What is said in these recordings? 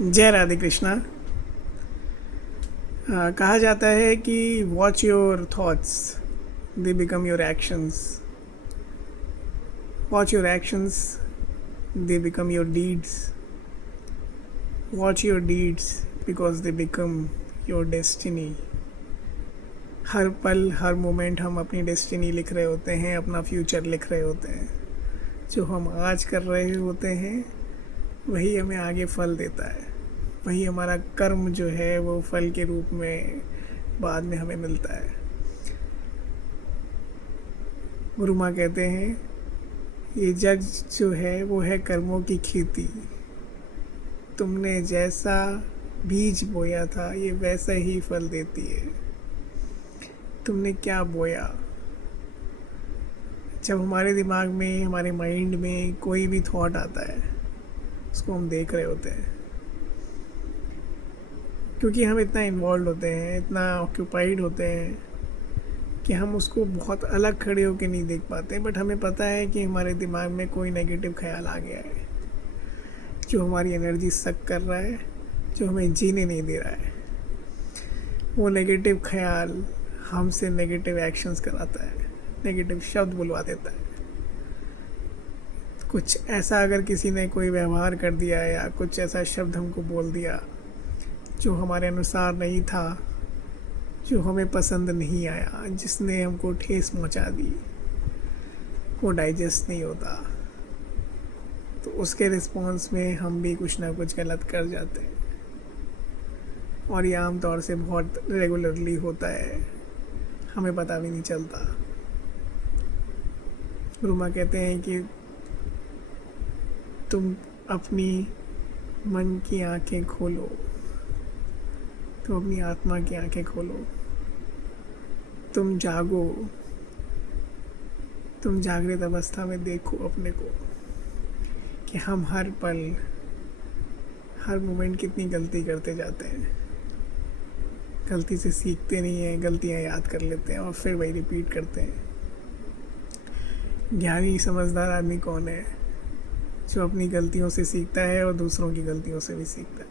जय राधे कृष्णा। कहा जाता है कि watch your thoughts, they become your actions. Watch your actions, they become your deeds. Watch your deeds because they become your destiny. हर पल हर मोमेंट हम अपनी डेस्टिनी लिख रहे होते हैं, अपना फ्यूचर लिख रहे होते हैं। जो हम आज कर रहे होते हैं वही हमें आगे फल देता है। वही हमारा कर्म जो है वो फल के रूप में बाद में हमें मिलता है। गुरु माँ कहते हैं ये जग जो है वो है कर्मों की खेती। तुमने जैसा बीज बोया था ये वैसा ही फल देती है। तुमने क्या बोया। जब हमारे दिमाग में, हमारे माइंड में कोई भी थॉट आता है उसको हम देख रहे होते हैं, क्योंकि हम इतना इन्वॉल्व होते हैं, इतना ऑक्यूपाइड होते हैं कि हम उसको बहुत अलग खड़े होकर नहीं देख पाते। बट हमें पता है कि हमारे दिमाग में कोई नेगेटिव ख्याल आ गया है जो हमारी एनर्जी सक कर रहा है, जो हमें जीने नहीं दे रहा है। वो नेगेटिव ख्याल हमसे नेगेटिव एक्शंस कराता है, नेगेटिव शब्द बुलवा देता है। कुछ ऐसा अगर किसी ने कोई व्यवहार कर दिया या कुछ ऐसा शब्द हमको बोल दिया जो हमारे अनुसार नहीं था, जो हमें पसंद नहीं आया, जिसने हमको ठेस पहुंचा दी, वो डाइजेस्ट नहीं होता, तो उसके रिस्पॉन्स में हम भी कुछ ना कुछ गलत कर जाते हैं। और ये आम तौर से बहुत रेगुलरली होता है, हमें पता भी नहीं चलता। गुरु माँ कहते हैं कि तुम अपनी मन की आंखें खोलो, तुम अपनी आत्मा की आंखें खोलो, तुम जागो, तुम जागृत अवस्था में देखो अपने को कि हम हर पल हर मोमेंट कितनी गलती करते जाते हैं। गलती से सीखते नहीं हैं, गलतियां याद कर लेते हैं और फिर वही रिपीट करते हैं। ज्ञानी समझदार आदमी कौन है? जो अपनी गलतियों से सीखता है और दूसरों की गलतियों से भी सीखता है।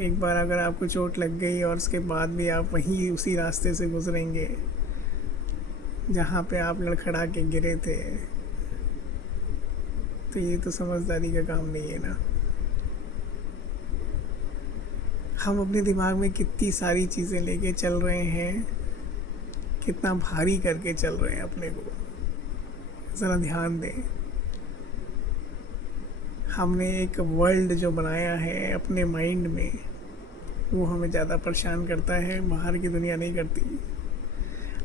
एक बार अगर आपको चोट लग गई और उसके बाद भी आप वहीं उसी रास्ते से गुजरेंगे जहाँ पे आप लड़खड़ा के गिरे थे, तो ये तो समझदारी का काम नहीं है ना। हम अपने दिमाग में कितनी सारी चीज़ें लेके चल रहे हैं, कितना भारी करके चल रहे हैं अपने को, ज़रा ध्यान दें। हमने एक वर्ल्ड जो बनाया है अपने माइंड में, वो हमें ज़्यादा परेशान करता है, बाहर की दुनिया नहीं करती।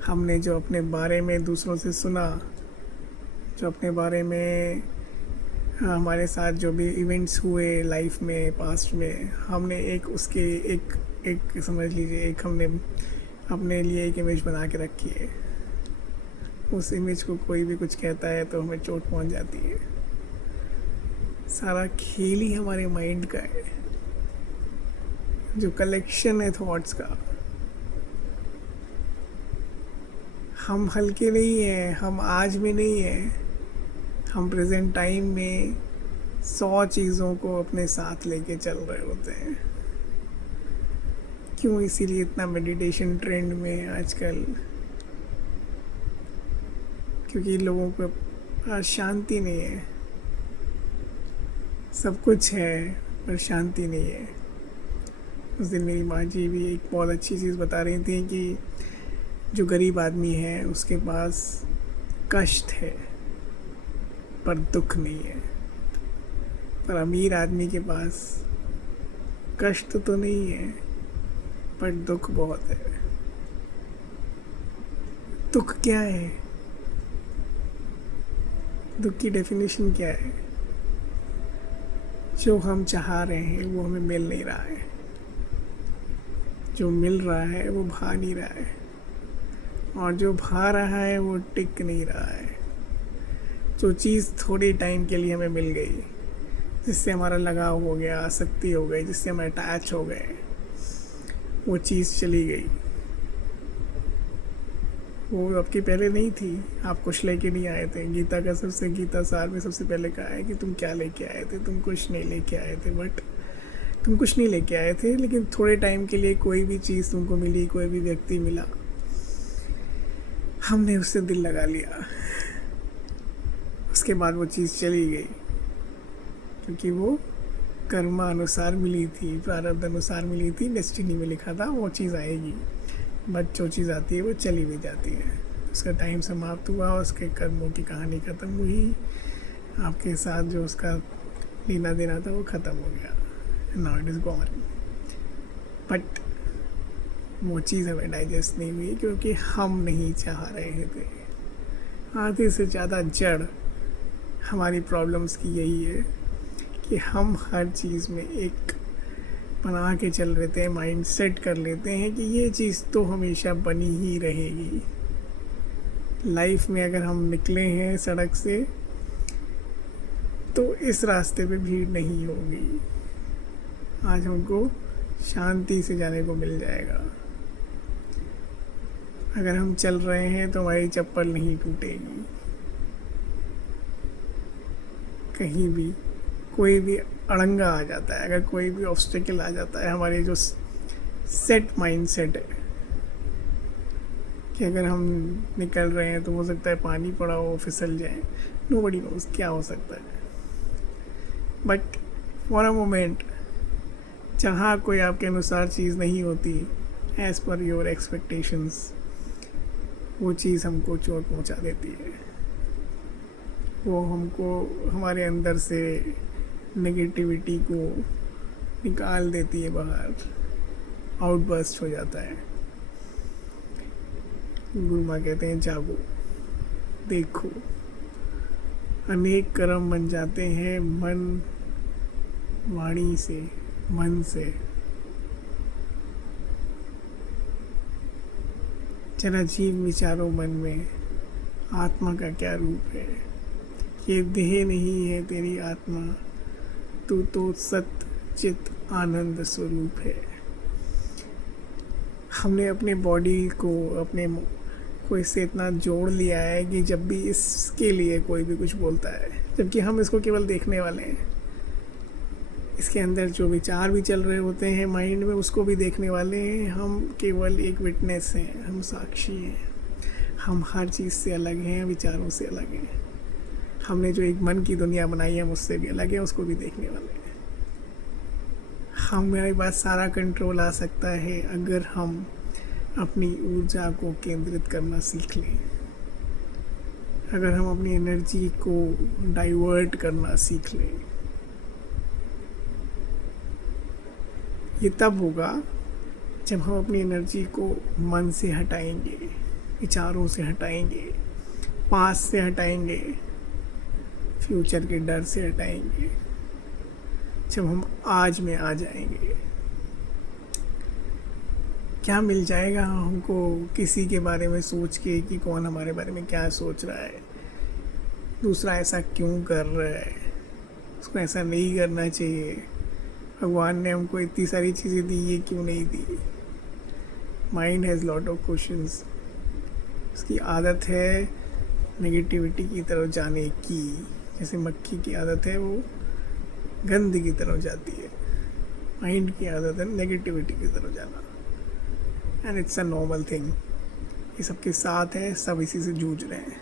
हमने जो अपने बारे में दूसरों से सुना, जो अपने बारे में हमारे साथ जो भी इवेंट्स हुए लाइफ में, पास्ट में, हमने एक उसके एक समझ लीजिए एक हमने अपने लिए एक इमेज बना के रखी है। उस इमेज को कोई भी कुछ कहता है तो हमें चोट पहुंच जाती है। सारा खेल ही हमारे माइंड का है, जो कलेक्शन है थॉट्स का। हम हल्के नहीं हैं, हम आज में नहीं हैं, हम प्रेजेंट टाइम में 100 चीज़ों को अपने साथ लेके चल रहे होते हैं। क्यों? इसीलिए इतना मेडिटेशन ट्रेंड में है आजकल, क्योंकि लोगों को आज शांति नहीं है। सब कुछ है पर शांति नहीं है। उस दिन मेरी माँ जी भी एक बहुत अच्छी चीज़ बता रही थी कि जो गरीब आदमी है उसके पास कष्ट है पर दुख नहीं है, पर अमीर आदमी के पास कष्ट तो नहीं है पर दुख बहुत है। दुख क्या है? दुख की डेफिनेशन क्या है? जो हम चाह रहे हैं वो हमें मिल नहीं रहा है, जो मिल रहा है वो भा नहीं रहा है, और जो भा रहा है वो टिक नहीं रहा है। जो चीज़ थोड़ी टाइम के लिए हमें मिल गई, जिससे हमारा लगाव हो गया, आसक्ति हो गई, जिससे हम अटैच हो गए, वो चीज़ चली गई। वो आपकी पहले नहीं थी, आप कुछ लेके नहीं आए थे। गीता का गीता सार में सबसे पहले कहा है कि तुम क्या लेके आए थे, तुम कुछ नहीं लेके आए थे, बट तुम कुछ नहीं लेके आए थे, लेकिन थोड़े टाइम के लिए कोई भी चीज़ तुमको मिली, कोई भी व्यक्ति मिला, हमने उससे दिल लगा लिया, उसके बाद वो चीज़ चली गई, क्योंकि वो कर्मा अनुसार मिली थी, प्रारब्ध अनुसार मिली थी, डेस्टिनी में लिखा था वो चीज़ आएगी। बट जो चीज़ आती है वो चली भी जाती है, उसका टाइम समाप्त हुआ, उसके कर्मों की कहानी ख़त्म हुई, आपके साथ जो उसका लेना देना था वो ख़त्म हो गया, now it is gone. But वो चीज़ हमें डाइजेस्ट नहीं हुई, क्योंकि हम नहीं चाह रहे थे। आधे से ज़्यादा जड़ हमारी प्रॉब्लम्स की यही है कि हम हर चीज़ में एक बना के चल रहे थे, माइंड सेट कर लेते हैं कि ये चीज़ तो हमेशा बनी ही रहेगी। लाइफ में अगर हम निकले हैं सड़क से, तो इस रास्ते पे भीड़ नहीं होगी। आज हमको शांति से जाने को मिल जाएगा। अगर हम चल रहे हैं तो हमारी चप्पल नहीं टूटेगी। कहीं भी कोई भी अड़ंगा आ जाता है, अगर कोई भी ऑब्स्टेकल आ जाता है, हमारे जो सेट माइंड सेट है कि अगर हम निकल रहे हैं तो हो सकता है पानी पड़ा हो, फिसल जाए, नोबडी नोज़ क्या हो सकता है। बट फॉर अ मोमेंट जहाँ कोई आपके अनुसार चीज़ नहीं होती, एज़ पर योर एक्सपेक्टेशंस, वो चीज़ हमको चोट पहुँचा देती है। वो हमको हमारे अंदर से नेगेटिविटी को निकाल देती है बाहर, आउटबर्स्ट हो जाता है। गुरु माँ कहते हैं जागो, देखो, अनेक कर्म बन जाते हैं मन वाणी से, मन से। जरा जीव विचारो मन में, आत्मा का क्या रूप है। ये देह नहीं है तेरी आत्मा, तू तो सत चित आनंद स्वरूप है। हमने अपने बॉडी को, अपने को इससे इतना जोड़ लिया है कि जब भी इसके लिए कोई भी कुछ बोलता है, जबकि हम इसको केवल देखने वाले हैं। इसके अंदर जो विचार भी चल रहे होते हैं माइंड में, उसको भी देखने वाले हैं। हम केवल एक विटनेस हैं, हम साक्षी हैं। हम हर चीज़ से अलग हैं, विचारों से अलग हैं। हमने जो एक मन की दुनिया बनाई है, हम उससे भी अलग है, उसको भी देखने वाले हैं। हमारे पास सारा कंट्रोल आ सकता है अगर हम अपनी ऊर्जा को केंद्रित करना सीख लें, अगर हम अपनी एनर्जी को डाइवर्ट करना सीख लें। ये तब होगा जब हम अपनी एनर्जी को मन से हटाएंगे, विचारों से हटाएंगे, पास से हटाएंगे, फ्यूचर के डर से हटाएंगे, जब हम आज में आ जाएंगे। क्या मिल जाएगा हमको किसी के बारे में सोच के कि कौन हमारे बारे में क्या सोच रहा है, दूसरा ऐसा क्यों कर रहा है, उसको ऐसा नहीं करना चाहिए, भगवान ने हमको इतनी सारी चीज़ें दी, ये क्यों नहीं दी। Mind has lot of questions. उसकी आदत है नेगेटिविटी की तरफ जाने की, जैसे मक्खी की आदत है वो गंद की तरफ जाती है। माइंड की आदत है नेगेटिविटी की तरफ जाना, and it's a normal thing. ये सबके साथ है, सब इसी से जूझ रहे हैं।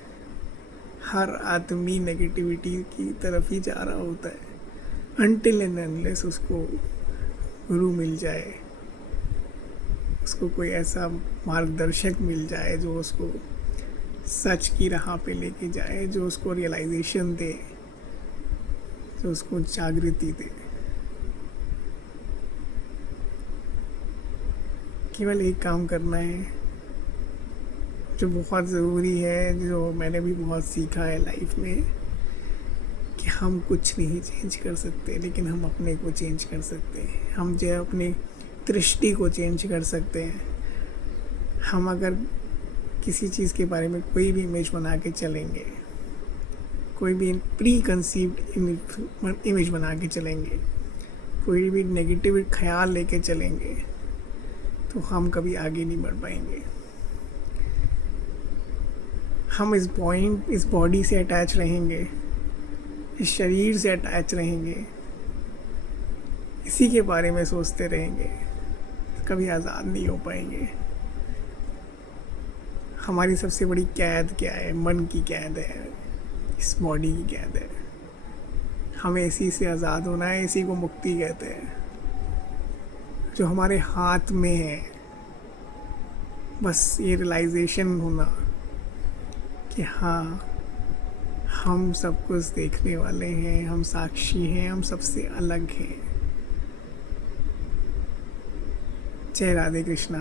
हर आदमी नेगेटिविटी की तरफ ही जा रहा होता है, अनटिल एंड अनलेस उसको गुरु मिल जाए, उसको कोई ऐसा मार्गदर्शक मिल जाए जो उसको सच की राह पे लेके जाए, जो उसको रियलाइजेशन दे, जो उसको जागृति दे। केवल एक काम करना है जो बहुत ज़रूरी है, जो मैंने भी बहुत सीखा है लाइफ में, कि हम कुछ नहीं चेंज कर सकते, लेकिन हम अपने को चेंज कर सकते हैं। हम जो अपनी दृष्टि को चेंज कर सकते हैं। हम अगर किसी चीज़ के बारे में कोई भी इमेज बना के चलेंगे, कोई भी प्री कंसीव्ड इमेज बना के चलेंगे, कोई भी नेगेटिव ख्याल लेके चलेंगे, तो हम कभी आगे नहीं बढ़ पाएंगे। हम इस बॉडी से अटैच रहेंगे, इस शरीर से अटैच रहेंगे, इसी के बारे में सोचते रहेंगे, कभी आज़ाद नहीं हो पाएंगे। हमारी सबसे बड़ी कैद क्या है? मन की कैद है, इस बॉडी की कैद है। हमें इसी से आज़ाद होना है, इसी को मुक्ति कहते हैं, जो हमारे हाथ में है। बस ये रियलाइजेशन होना कि हाँ, हम सब कुछ देखने वाले हैं, हम साक्षी हैं, हम सबसे अलग हैं। जय राधे कृष्णा।